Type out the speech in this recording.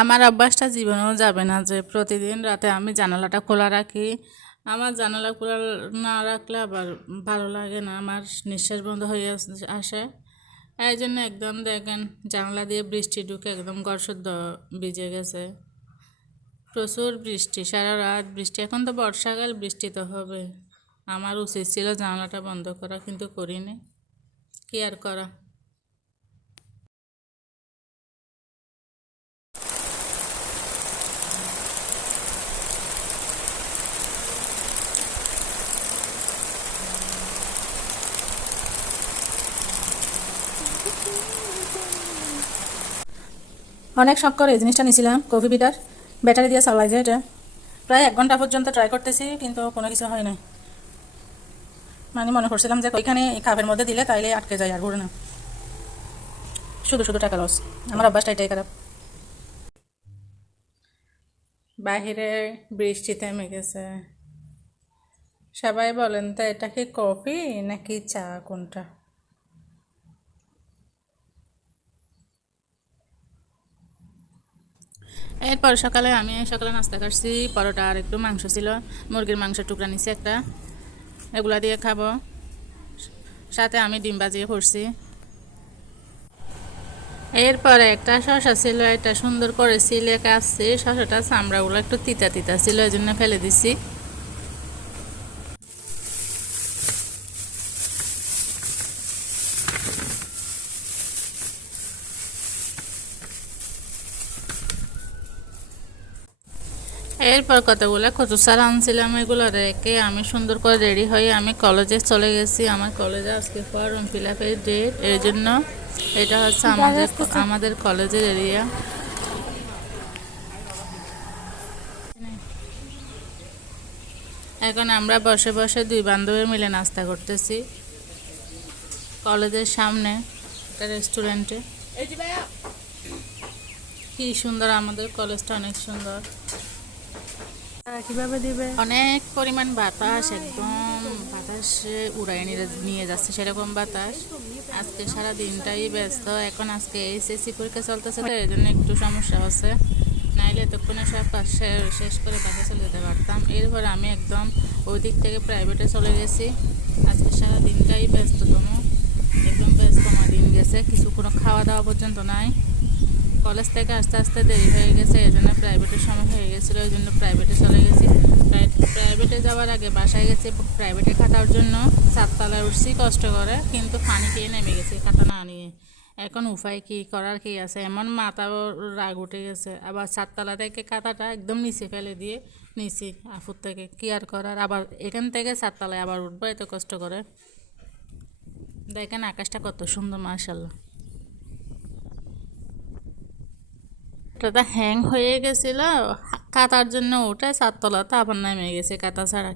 আমার অভ্যাসটা জীবনেও যাবে না যে প্রতিদিন রাতে আমি জানালাটা খোলা রাখি। আমার জানালা খোলা না রাখলে আবার ভালো লাগে না, আমার নিঃশ্বাস বন্ধ হয়ে আসে। এই জন্য একদম দেখেন জানালা দিয়ে বৃষ্টি ঢুকে একদম ঘর শুদ্ধ ভিজে গেছে। প্রচুর বৃষ্টি, সারা রাত বৃষ্টি। এখন তো বর্ষাকাল, বৃষ্টি তো হবে। আমার উচিত ছিল জানালাটা বন্ধ করা, কিন্তু করিনি। কি আর করা। অনেক শখ করে এই জিনিসটা নিয়েছিলাম, কফি বিটার ব্যাটারি দিয়ে চালাই যায়। এটা প্রায় 1 ঘন্টা পর্যন্ত ট্রাই করতেছি, কিন্তু কোনো কিছু হয় না। মানে মনে করছিলাম যে ওইখানে কাপের মধ্যে দিলে তাইলে আটকে যায় আর ঘুরে না, শুধু শুধু টাকা লস। আমার অভ্যাসটা এটাই খারাপ। বাহিরে বৃষ্টি থেমে গেছে। সবাই বলেন তো এটা কি কফি নাকি চা, কোনটা? এরপর সকালে নাস্তা করছি, পরোটা আর একটু মাংস ছিল, মুরগির মাংস টুকরা নিছি একটা, এগুলা দিয়ে খাবো। সাথে আমি ডিম বাজিয়ে করছি। এরপরে একটা শশা ছিল, এটা সুন্দর করে সিলে কাটছি। শশাটা চামড়াগুলো একটু তিতা তিতা ছিল, এই জন্য ফেলে দিছি। এরপর কতগুলো কচু চারা আনছিলাম, এগুলো রেখে আমি সুন্দর করে রেডি হয়ে আমি কলেজে চলে গেছি। আমার কলেজে আজকে ফর্ম ফিল আপের ডেট, এই জন্য এটা হচ্ছে আমাদের কলেজের এরিয়া। এখন আমরা বসে বসে দুই বান্ধবী মিলে নাস্তা করতেছি কলেজের সামনে একটা রেস্টুরেন্টে। কি সুন্দর, আমাদের কলেজটা অনেক সুন্দর। কিভাবে দিবে? অনেক পরিমাণ বাতাস, একদম বাতাসে উড়াই নিয়ে যাচ্ছে সেরকম বাতাস। আজকে সারা দিনটাই ব্যস্ত। এখন আজকে এইচএসসি পরীক্ষা চলতেছে, তো এই জন্য একটু সমস্যা হচ্ছে, নাইলে এতক্ষণে সব কাজ শেষ করে বাসে চলে যেতে পারতাম। এরপর আমি একদম ওই দিক থেকে প্রাইভেটে চলে গেছি। আজকে সারা দিনটাই ব্যস্ততম, একদম ব্যস্ততম দিন গেছে। কোনো খাওয়া দাওয়া পর্যন্ত নাই। কলেজ থেকে আস্তে আস্তে দেরি হয়ে গেছে, এই জন্য প্রাইভেটের সময় হয়ে গেছিলো, এই জন্য প্রাইভেটে চলে গেছি। প্রাইভেটে যাওয়ার আগে বাসায় গেছি প্রাইভেটে খাতার জন্য। 4 তলায় উঠছি কষ্ট করে, কিন্তু পানি খেয়ে নেমে গেছি খাতা না নিয়ে। এখন উপায় কি, করার কি আছে, এমন মাথা রাগ উঠে গেছে। আবার 4 তলা থেকে খাতাটা একদম নিচে ফেলে দিয়ে নিচে আফুর থেকে, কি আর করার। আবার এখান থেকে 4 তলায় আবার উঠবো এত কষ্ট করে। দেখেন আকাশটা কত সুন্দর, মাশাআল্লাহ। এটা হ্যাং হয়ে গেছিল, কাটার জন্য ওটা 4 তলাতে আবার নেমে গেছে কাটা ছাড়া।